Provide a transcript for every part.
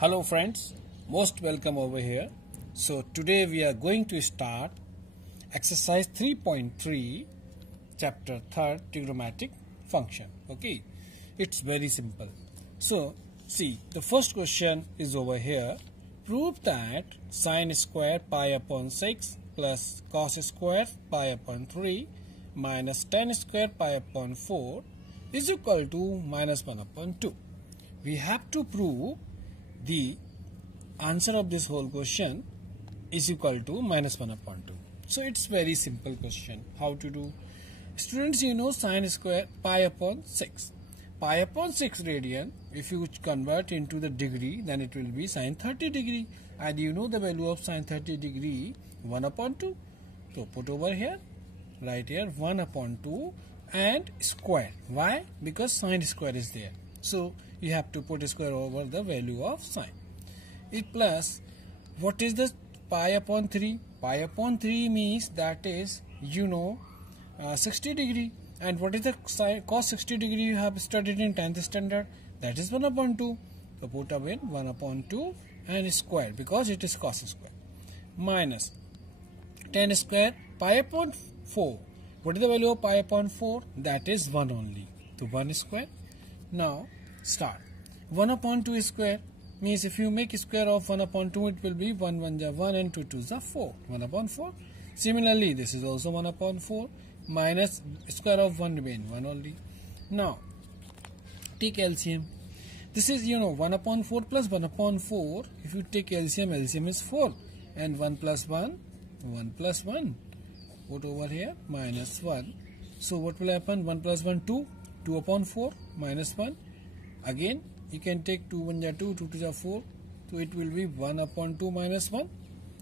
Hello friends, most welcome over here. So today we are going to start exercise 3.3 chapter 3 trigonometric function. Okay, it's very simple. So see, the first question is over here. Prove that sine square pi upon 6 plus cos square pi upon 3 minus tan square pi upon 4 is equal to minus 1 upon 2. We have to prove the answer of this whole question is equal to minus 1 upon 2. So it's very simple question. How to do? Students, you know sine square pi upon 6. Pi upon 6 radian, if you convert into the degree, then it will be sine 30 degree. And you know the value of sine 30 degree 1 upon 2. So put over here, right here 1 upon 2 and square. Why? Because sine square is there. So you have to put square over the value of sine. It plus, what is the pi upon 3? Pi upon 3 means that is, 60 degree. And what is the cos 60 degree you have studied in 10th standard? That is 1 upon 2. So put again 1 upon 2 and square because it is cos square. Minus tan square pi upon 4. What is the value of pi upon 4? That is 1 only. So 1 square. Now start. 1 upon 2 square means if you make square of 1 upon 2, it will be 1 1 ja 1 and 2 2 ja 4. 1 upon 4. Similarly, this is also 1 upon 4 minus square of 1 remain 1 only. Now take LCM. This is 1 upon 4 plus 1 upon 4. If you take LCM, LCM is 4 and 1 plus 1, 1 plus 1. Put over here minus 1. So what will happen? 1 plus 1, 2. 2 upon 4 minus 1. Again you can take 2 1 ja 2, 2 2 ja 4. So it will be 1 upon 2 minus 1.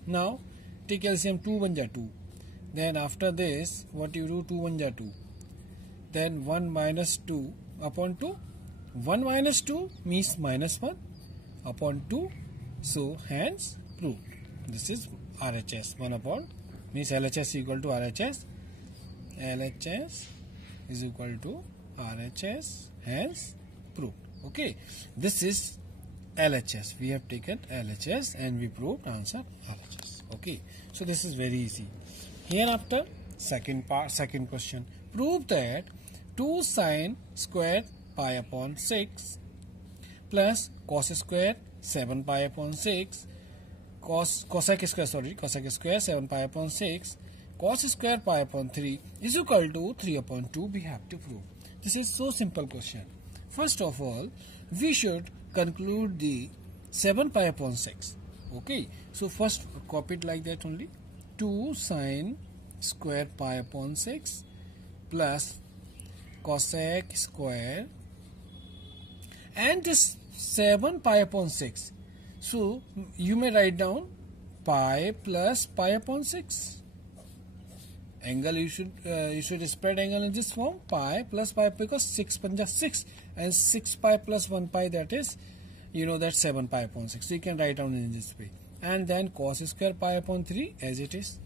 Now take LCM 2 1 ja 2. Then after this what you do? 2 1 ja 2. Then 1 minus 2 upon 2. 1 minus 2 means minus 1 upon 2. So hence proved. This is RHS. 1 upon means LHS equal to RHS. LHS is equal to RHS, hence proved. Okay, this is LHS. We have taken LHS and we proved answer RHS. Okay, so this is very easy. Hereafter, second question. Prove that 2 sine square pi upon 6 plus cos square 7 pi upon 6 cosec square 7 pi upon 6 cos square pi upon 3 is equal to 3 upon 2. We have to prove. This is so simple question. First of all, we should conclude the 7 pi upon 6. Okay, so first copy it like that only. 2 sine square pi upon 6 plus cosec square and this 7 pi upon 6. So you may write down pi plus pi upon 6. Angle you should spread angle in this form, pi plus pi, because 6 panja 6 and 6 pi plus 1 pi, that is that's 7 pi upon 6. So you can write down in this way. And then cos square pi upon 3 as it is.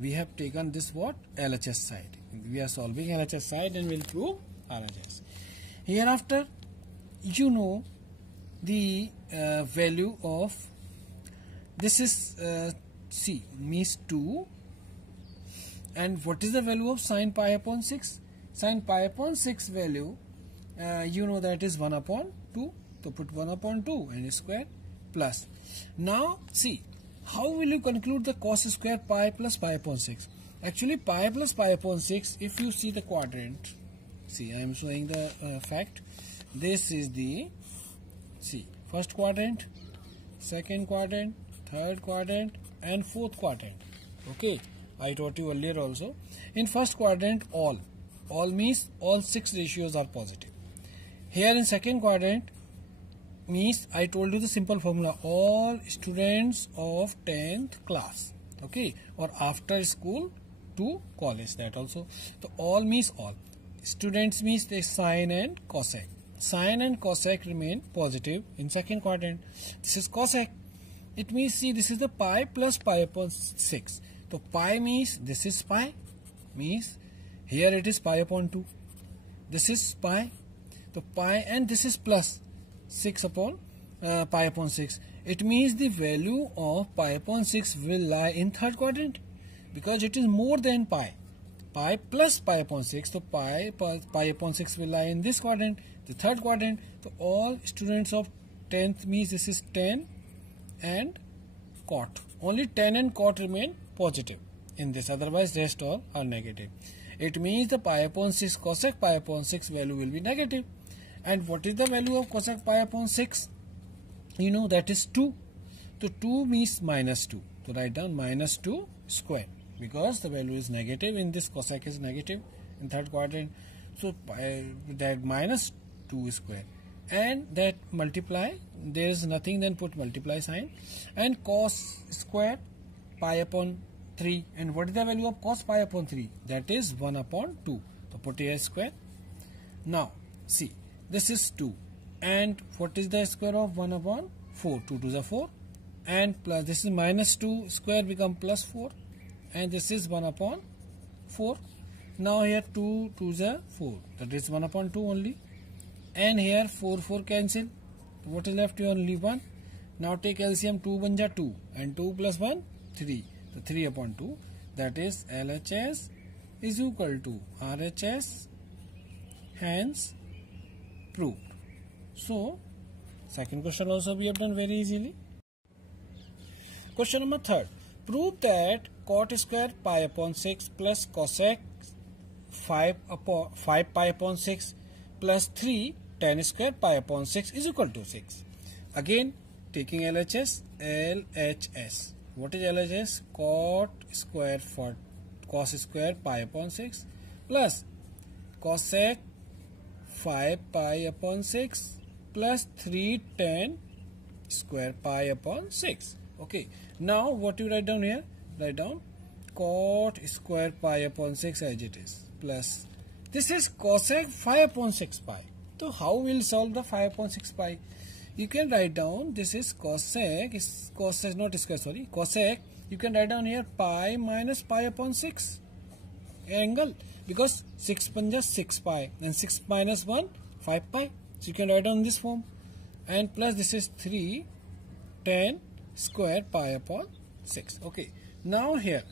We have taken this what? LHS side. We are solving LHS side and will prove RHS. Hereafter, the value of this is C means 2. And what is the value of sine pi upon 6? Sine pi upon 6 value, that is 1 upon 2. So put 1 upon 2 and square plus. Now see, how will you conclude the cos square pi plus pi upon 6? Actually, pi plus pi upon 6, if you see the quadrant, see I am showing the fact. This is the, see, first quadrant, second quadrant, third quadrant and fourth quadrant. Okay. I taught you earlier also. In first quadrant, all means all 6 ratios are positive. Here in second quadrant means I told you the simple formula, all students of 10th class, okay, or after school to college, that also. So all means all. Students means they sine and cosec. Sine and cosec remain positive in second quadrant. This is cosec. It means, see, this is the pi plus pi upon 6. So pi means this is pi, means here it is pi upon 2. This is pi. So pi and this is plus 6 upon pi upon 6. It means the value of pi upon 6 will lie in third quadrant because it is more than pi. Pi plus pi upon 6. So pi upon 6 will lie in this quadrant, the third quadrant. So all students of 10th means this is 10 and cot. Only 10 and cot remain positive in this, otherwise rest all are negative. It means the pi upon 6 cosec pi upon 6 value will be negative. And what is the value of cosec pi upon 6? You know that is 2. So 2 means minus 2. So write down minus 2 square because the value is negative in this, cosec is negative in third quadrant. So that minus 2 square. And that multiply, there is nothing, then put multiply sign, and cos square pi upon 3. And what is the value of cos pi upon 3? That is 1 upon 2. So put here square. Now see, this is 2, and what is the square of 1 upon 4? 2 to the 4, and plus this is minus 2 square become plus 4, and this is 1 upon 4. Now here 2 to the 4, that is 1 upon 2 only. And here 4 cancel. What is left here? Only 1. Now take LCM. 2 1 ja 2 and 2 plus 1 3. So 3 upon 2, that is LHS is equal to RHS. Hence proved. So second question also we have done very easily. Question number 3. Prove that cot square pi upon 6 plus cosec 5 pi upon 6 plus 3 tan square pi upon 6 is equal to 6. Again taking LHS. What is LHS? Cot square for cos square pi upon 6 plus cosec 5 pi upon 6 plus 3 tan square pi upon 6. Okay. Now what you write down here? Write down cot square pi upon 6 as it is plus this is cosec 5 upon 6 pi. So how we'll solve the 5 upon 6 pi? You can write down this is cosec, not square, sorry, cosec. You can write down here pi minus pi upon 6 angle because 6 punja 6 pi and 6 minus 1 5 pi. So you can write down this form, and plus this is 3 tan square pi upon 6. Okay. Now here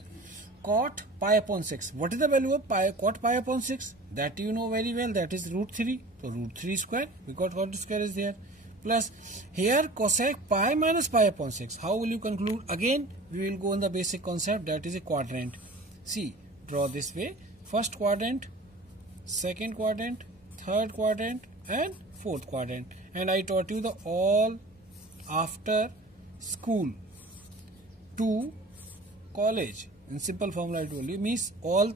cot pi upon 6. What is the value of pi, cot pi upon 6? That you know very well, that is root 3. So root 3 square because cot square is there. Plus here cosec pi minus pi upon 6. How will you conclude? Again we will go on the basic concept, that is a quadrant. See, draw this way. First quadrant, second quadrant, third quadrant and fourth quadrant. And I taught you the all after school to college. In simple formula I told you, means all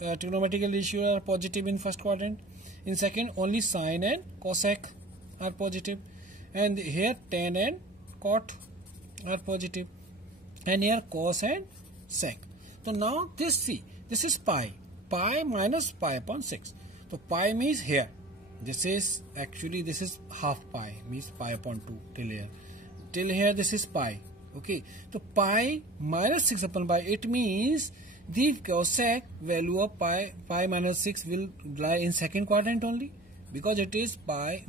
trigonometrical ratios are positive in first quadrant. In second only sine and cosec are positive, and here tan and cot are positive, and here cos and sec. So now this, see, this is pi minus pi upon 6. So pi means here, this is actually this is half pi, means pi upon 2 till here this is pi. Okay, so pi minus 6 upon pi, it means the cosec value of pi minus 6 will lie in second quadrant only because it is pi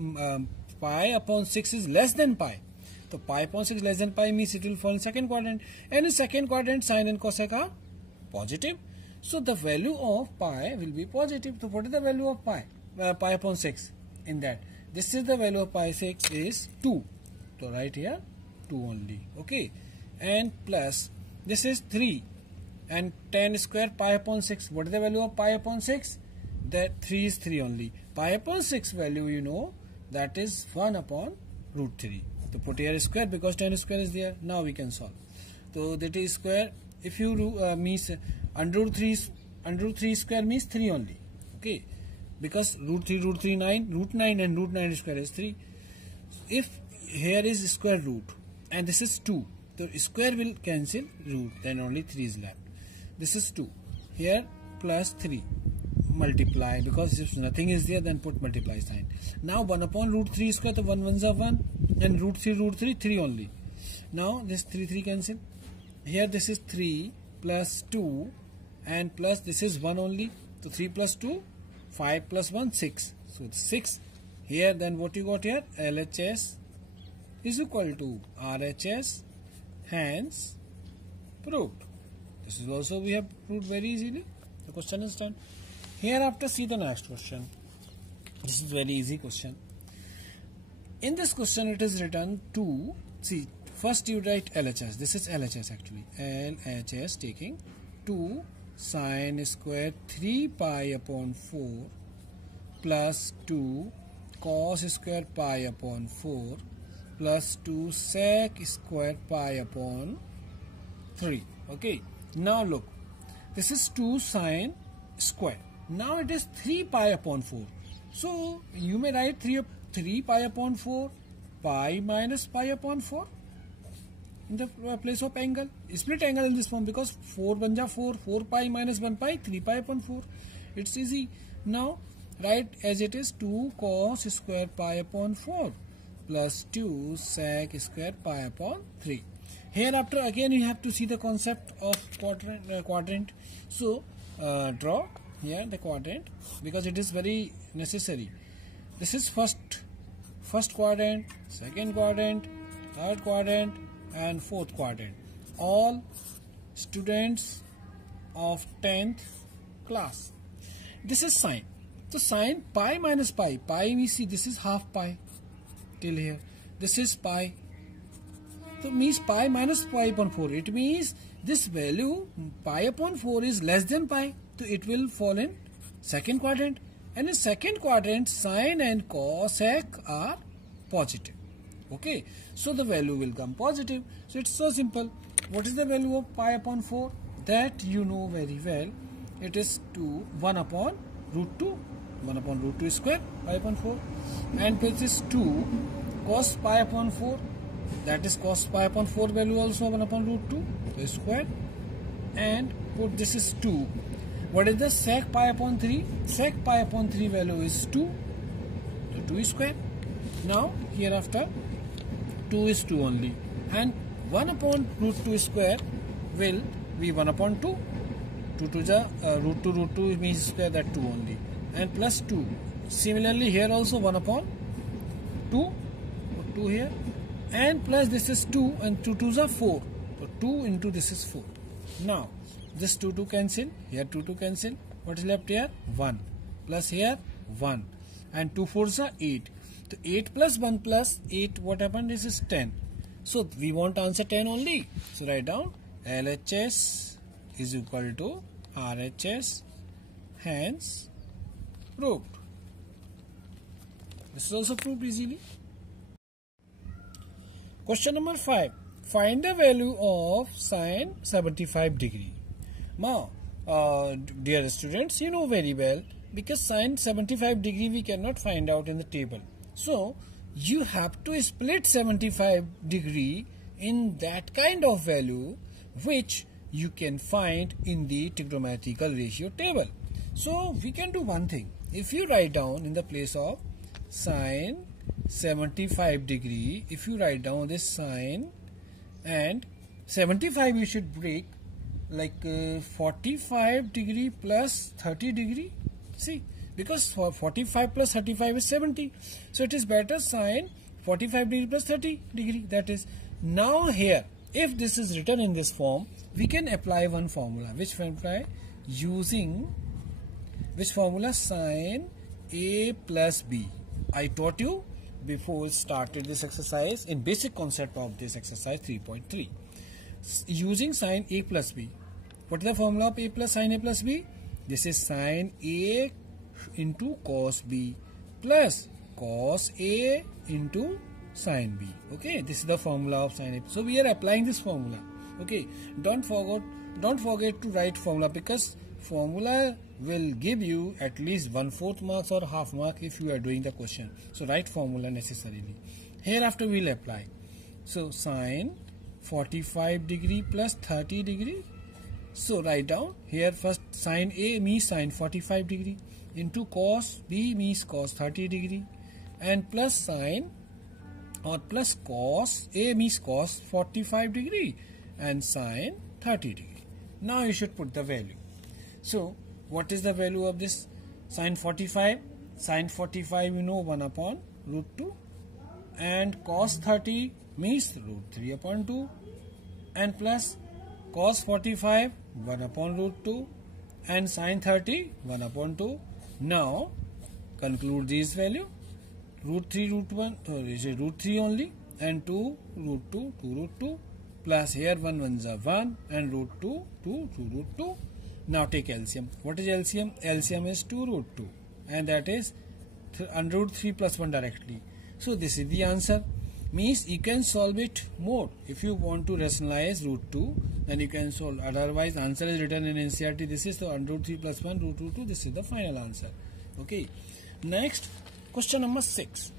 upon 6 is less than pi. So pi upon 6 less than pi means it will fall in second quadrant, and in second quadrant sine and cosec are positive. So the value of pi will be positive. So what is the value of pi upon 6 in that? This is the value of pi 6 is 2. So right here 2 only. Okay, and plus this is 3 and tan square pi upon 6. What is the value of pi upon 6? That 3 is 3 only. Pi upon 6 value you know, that is 1 upon root 3. So put here square because tan square is there. Now we can solve. So that is square. If you means under root 3 square means 3 only. Okay, because root 3 9, root 9 and root 9 square is 3. If here is square root and this is 2, so square will cancel root, then only 3 is left. This is 2 here plus 3 multiply, because if nothing is there then put multiply sign. Now 1 upon root 3 square, so 1 ones are 1 and root 3 only. Now this 3 cancel. Here this is 3 plus 2 and plus this is 1 only. So 3 plus 2, 5 plus 1, 6. So it's 6 here. Then what you got here? LHS is equal to RHS, hence proved. This is also we have proved very easily. The question is done. Hereafter see the next question. This is very easy question. In this question it is written 2, see first you write LHS, this is LHS actually, LHS taking 2 sine square 3 pi upon 4 plus 2 cos square pi upon 4 plus 2 sec square pi upon 3. Okay, now look, this is 2 sine square. Now it is 3 pi upon 4. So you may write 3 pi upon 4, pi minus pi upon 4 in the place of angle. Split angle in this form because 4 banja 4, 4 pi minus 1 pi, 3 pi upon 4. It's easy. Now write as it is 2 cos square pi upon 4 plus 2 sec square pi upon 3. Hereafter again you have to see the concept of quadrant. So draw here the quadrant because it is very necessary. This is first quadrant, second quadrant, third quadrant and fourth quadrant. All students of 10th class. This is sine. So sine pi minus pi. Pi we see this is half pi till here. This is pi. So means pi minus pi upon 4. It means this value pi upon 4 is less than pi. So it will fall in second quadrant. And in second quadrant sine and cosec are positive. Okay. So the value will come positive. So it's so simple. What is the value of pi upon 4? That you know very well. It is 1 upon root 2. 1 upon root 2 square pi upon 4. And this is 2 cos pi upon 4. That is cos pi upon 4 value also 1 upon root 2 square. And put this is 2. What is the sec pi upon 3? Sec pi upon 3 value is 2. So 2 square. Now hereafter 2 is 2 only. And 1 upon root 2 square will be 1 upon 2. 2 to the root 2 means square, that 2 only. And plus 2. Similarly here also 1 upon 2. Put 2 here. And plus this is 2 and 2 2s are 4. So 2 into this is 4. Now this 2 cancel. Here 2 cancel. What is left here? 1. Plus here 1. And 2 4s are 8. So 8 plus 1 plus 8, what happened? This is 10. So we want answer 10 only. So write down LHS is equal to RHS, hence proved. This is also proved easily. Question number 5. Find the value of sine 75 degree. Now, dear students, you know very well, because sine 75 degree we cannot find out in the table. So, you have to split 75 degree in that kind of value which you can find in the trigonometrical ratio table. So, we can do one thing. If you write down in the place of sine 75 degree, if you write down this sine and 75 you should break like 45 degree plus 30 degree. See, because for 45 plus 35 is 70. So it is better sine 45 degree plus 30 degree. That is, now here if this is written in this form, we can apply one formula. Which formula? Using which formula? Sine A plus B. I taught you before we started this exercise in basic concept of this exercise 3.3. Using sine A plus B. What is the formula of A plus sine A plus B? This is sine A into cos B plus cos A into sine B. Okay, this is the formula of sine A. So we are applying this formula. Okay, don't forget to write formula, because formula will give you at least 1/4 marks or half mark if you are doing the question. So write formula necessarily. Hereafter we will apply. So sine 45 degree plus 30 degree. So write down here first sine A means sine 45 degree into cos B means cos 30 degree and plus sine or plus cos A means cos 45 degree and sine 30 degree. Now you should put the value. So what is the value of this sine 45? Sine 45 you know 1 upon root 2 and cos 30 means root 3 upon 2 and plus cos 45 1 upon root 2 and sin 30 1 upon 2. Now conclude this value, root 3 root 1, root 3 only, and 2 root 2 2 root 2 plus here 1 1s are 1 and root 2 2 root 2. Now take LCM. What is LCM? LCM is 2 root 2 and that is under root 3 plus 1 directly. So this is the answer. Means you can solve it more. If you want to rationalize root 2, then you can solve. Otherwise, answer is written in NCERT. This is the under root 3 plus 1 root 2 2. This is the final answer. Okay. Next, question number 6.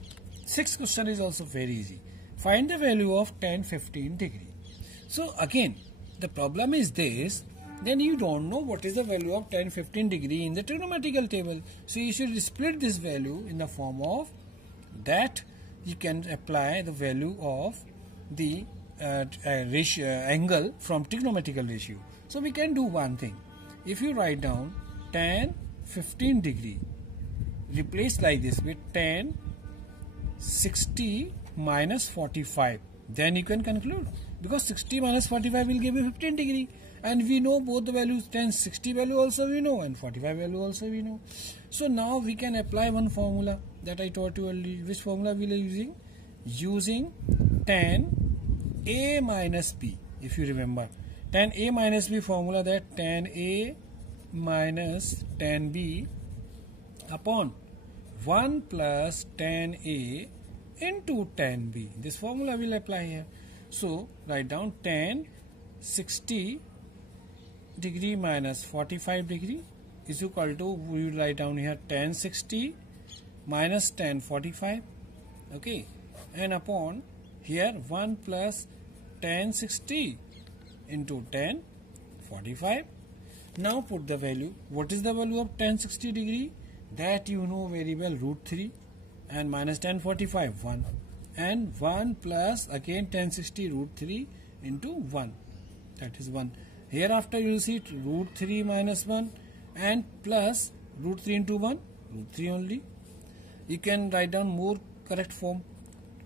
Sixth question is also very easy. Find the value of tan 15 degree. So again, the problem is this. Then you don't know what is the value of tan 15 degree in the trigonometrical table. So you should split this value in the form of that. You can apply the value of the angle from trigonometrical ratio. So we can do one thing. If you write down tan 15 degree, replace like this with tan 60 minus 45. Then you can conclude, because 60 minus 45 will give you 15 degree. And we know both the values, tan 60 value also we know and 45 value also we know. So now we can apply one formula that I taught you earlier. Which formula we are using? Using tan A minus B. If you remember, tan A minus B formula, that tan A minus tan B upon 1 plus tan A into tan B. This formula will apply here. So write down tan 60 degree minus 45 degree is equal to, we will write down here tan 60 minus tan 45, okay, and upon here 1 plus tan 60 into tan 45. Now put the value. What is the value of tan 60 degree? That you know very well, root 3, and minus tan 45 1, and 1 plus again tan 60 root 3 into 1, that is 1. Hereafter you will see it root 3 minus 1 and plus root 3 into 1, root 3 only. You can write down more correct form,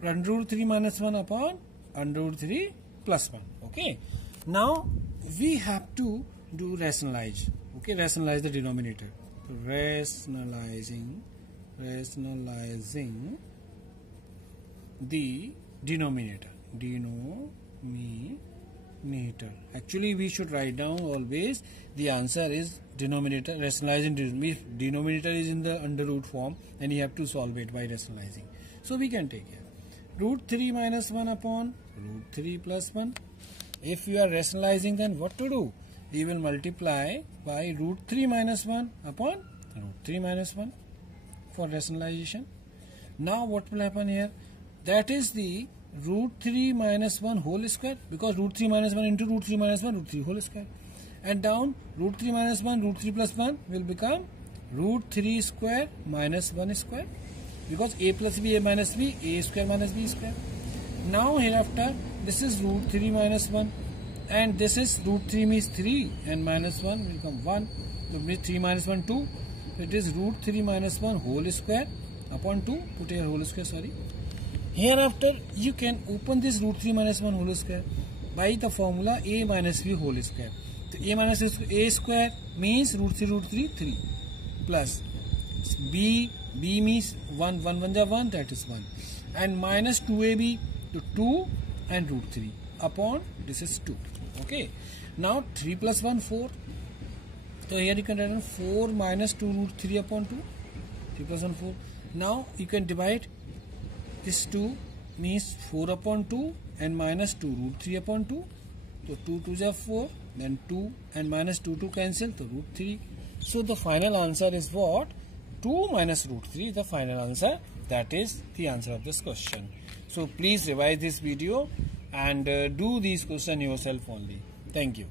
under root 3 minus 1 upon under root 3 plus 1. Okay. Now we have to do rationalize. Okay, rationalize the denominator. Rationalizing the denominator. Actually, we should write down always the answer is denominator. Rationalizing denominator is in the under root form, and you have to solve it by rationalizing. So we can take here root 3 minus 1 upon root 3 plus 1. If you are rationalizing, then what to do? We will multiply by root 3 minus 1 upon root 3 minus 1 for rationalization. Now what will happen here? That is the root 3 minus 1 whole square, because root 3 minus 1 into root 3 minus 1, root 3 whole square. And down root 3 minus 1, root 3 plus 1 will become root 3 square minus 1 square, because a plus b, a minus b, a square minus b square. Now hereafter this is root 3 minus 1 and this is root 3 means 3 and minus 1 will become 1. So means 3 minus 1 2. So it is root 3 minus 1 whole square upon 2. Put here whole square, sorry. Hereafter you can open this root 3 minus 1 whole square by the formula a minus b whole square. So a minus a square means root 3 3 plus b means 1 1 1 1, that is 1, and minus 2ab to 2 and root 3 upon this is 2. Okay, now 3 plus 1 4. So here you can write 4 minus 2 root 3 upon 2. 3 plus 1 4. Now you can divide this 2 means 4 upon 2 and minus 2 root 3 upon 2. So 2 2s are 4, then 2 and minus 2 cancel, so root 3. So the final answer is what? 2 minus root 3 is the final answer. That is the answer of this question. So please revise this video and do these questions yourself only. Thank you.